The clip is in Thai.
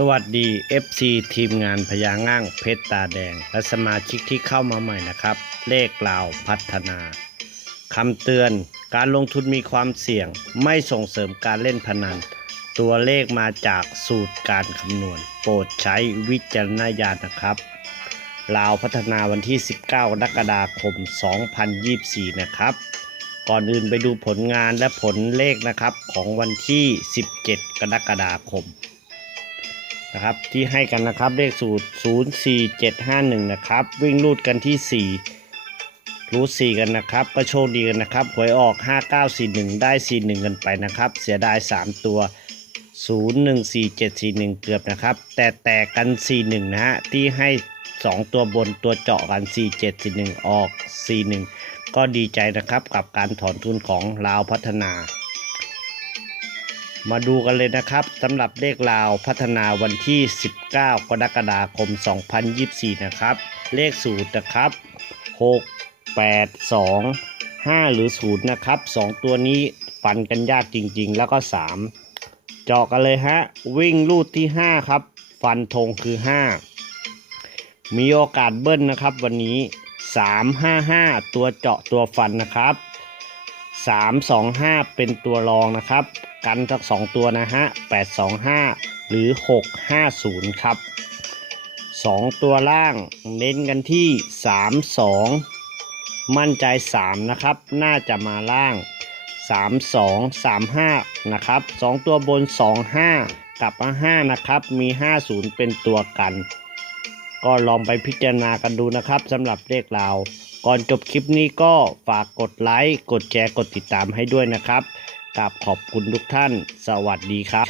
สวัสดี FC ทีมงานพญาง่างเพชรตาแดง และสมาชิกที่เข้ามาใหม่นะครับ เลขลาวพัฒนาคำเตือนการลงทุนมีความเสี่ยงไม่ส่งเสริมการเล่นพนัน ตัวเลขมาจากสูตรการคำนวณ โปรดใช้วิจารณญาณนะครับลาวพัฒนาวันที่ 19กรกฎาคม 2024 นะครับ ก่อนอื่นไปดูผลงานและผลเลขนะครับของวันที่ 17 กรกฎาคม นะครับที่ให้กันนะครับเลขสูตร 04751 นะครับ วิ่งรูดกันที่ 4 รูด 4 กันนะครับ ก็โชคดีกันนะครับหวยออก 5941 ได้ 41 กันไปนะครับ เสียดาย 3 ตัว 014741 เกือบนะครับ แต่แตกกัน 41 นะฮะ ที่ให้ 2 ตัวบนตัวเจาะกัน 4741 ออก 41 ก็ดีใจนะครับกับการถอนทุนของลาวพัฒนา มาดูกันเลยนะครับสำหรับเลขลาวพัฒนาวันที่ 19 กรกฎาคม 2024 นะครับ เลขสูตรนะครับ 6 8 2 5 หรือ 0 นะครับ 2 ตัวนี้ฟันกันยากจริง ๆ แล้วก็ 3 เจาะกันเลยฮะ วิ่งลูดที่ 5 ครับ ฟันธงคือ 5 มีโอกาสเบิ้ลนะครับวันนี้ 355 ตัวเจาะตัวฟันนะครับ 325 เป็นตัวรองนะครับ กันสักสองตัวนะฮะ 825 หรือ 650 ครับ 2 ตัวล่างเน้นกันที่ 32 มั่นใจ 3 นะครับ น่าจะมาล่าง 32 35 นะครับ 2 ตัวบน 25 กับ 5 นะครับ มี 50 เป็นตัวกัน ก็ลองไปพิจารณากันดูนะครับสำหรับเลขราว ก่อนจบคลิปนี้ก็ฝากกดไลค์ กดแชร์ กดติดตามให้ด้วยนะครับกับขอบคุณทุกท่าน สวัสดีครับ